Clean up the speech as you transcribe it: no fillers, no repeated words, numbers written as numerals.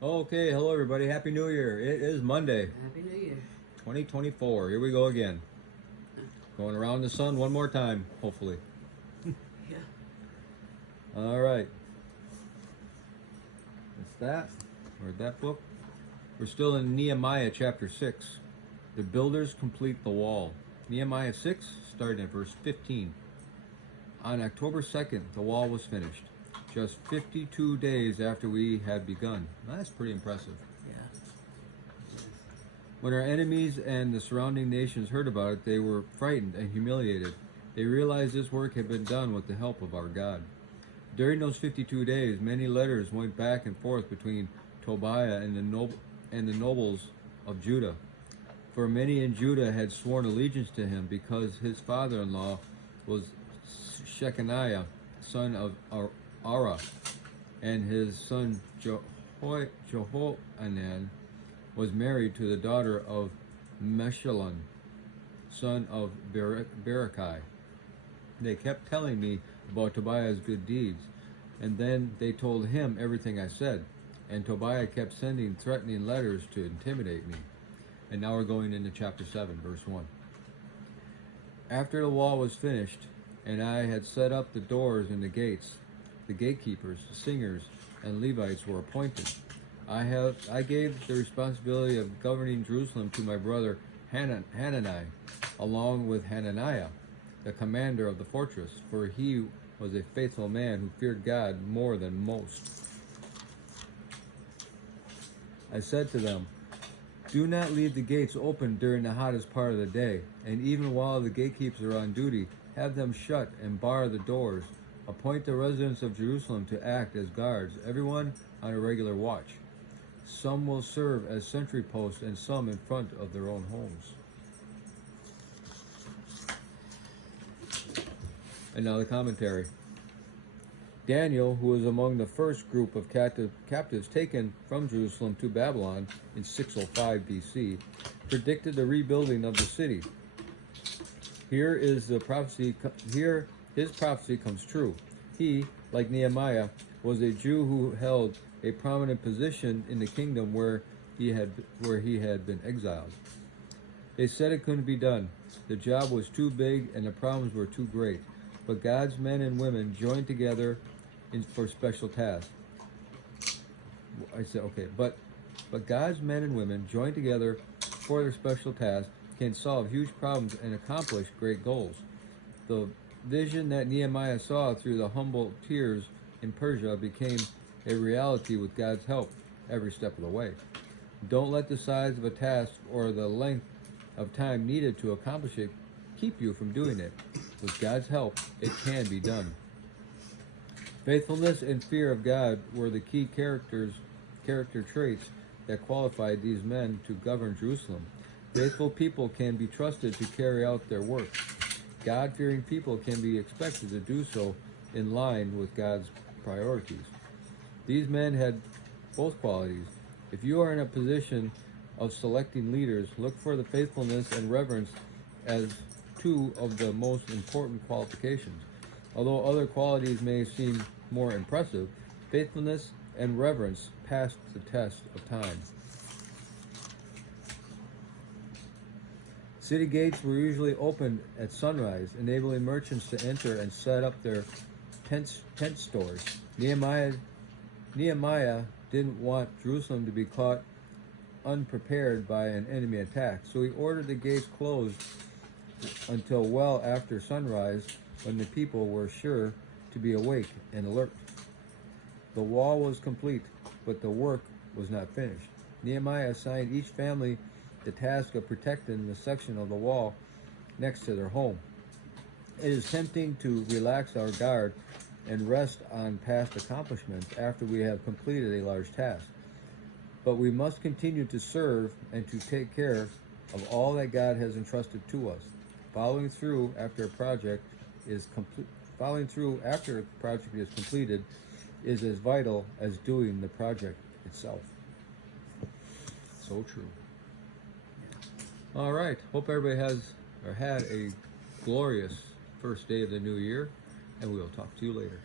Okay, hello everybody. Happy New Year. It is Monday, Happy New Year. 2024. Here we go again. Going around the sun one more time, hopefully. Yeah. All right. That's that. Read that book. We're still in Nehemiah chapter 6. The builders complete the wall. Nehemiah 6, starting at verse 15. On October 2nd, the wall was finished, just 52 days after we had begun. That's pretty impressive. Yeah. When our enemies and the surrounding nations heard about it, they were frightened and humiliated. They realized this work had been done with the help of our God. During those 52 days, many letters went back and forth between Tobiah and the nobles of Judah. For many in Judah had sworn allegiance to him because his father-in-law was Shechaniah, son of Ara, and his son Jehohanan was married to the daughter of Meshullam, son of Berechiah. They kept telling me about Tobiah's good deeds, and then they told him everything I said, and Tobiah kept sending threatening letters to intimidate me. And now we're going into chapter 7, verse 1. After the wall was finished, and I had set up the doors and the gates, the gatekeepers, the singers, and Levites were appointed. I gave the responsibility of governing Jerusalem to my brother Hanani, along with Hananiah, the commander of the fortress, for he was a faithful man who feared God more than most. I said to them, "Do not leave the gates open during the hottest part of the day, and even while the gatekeepers are on duty, have them shut and bar the doors. Appoint the residents of Jerusalem to act as guards, everyone on a regular watch. Some will serve as sentry posts and some in front of their own homes." And now the commentary. Daniel, who was among the first group of captives taken from Jerusalem to Babylon in 605 BC, predicted the rebuilding of the city. Here his prophecy comes true. He, like Nehemiah, was a Jew who held a prominent position in the kingdom where he had been exiled. They said it couldn't be done. The job was too big and the problems were too great. But God's men and women joined together for special tasks. I said, okay, but God's men and women joined together for their special tasks can solve huge problems and accomplish great goals. The vision that Nehemiah saw through the humble tears in Persia became a reality with God's help every step of the way. Don't let the size of a task or the length of time needed to accomplish it keep you from doing it. With God's help, it can be done. Faithfulness and fear of God were the key character traits that qualified these men to govern Jerusalem. Faithful people can be trusted to carry out their work. God-fearing people can be expected to do so in line with God's priorities. These men had both qualities. If you are in a position of selecting leaders, look for the faithfulness and reverence as two of the most important qualifications. Although other qualities may seem more impressive, faithfulness and reverence passed the test of time. City gates were usually opened at sunrise, enabling merchants to enter and set up their tent stores. Nehemiah didn't want Jerusalem to be caught unprepared by an enemy attack, so he ordered the gates closed until well after sunrise, when the people were sure to be awake and alert. The wall was complete, but the work was not finished. Nehemiah assigned each family the task of protecting the section of the wall next to their home. It is tempting to relax our guard and rest on past accomplishments after we have completed a large task. But we must continue to serve and to take care of all that God has entrusted to us. Following through after a project is completed is as vital as doing the project itself. So true. All right. Hope everybody had a glorious first day of the new year, and we'll talk to you later.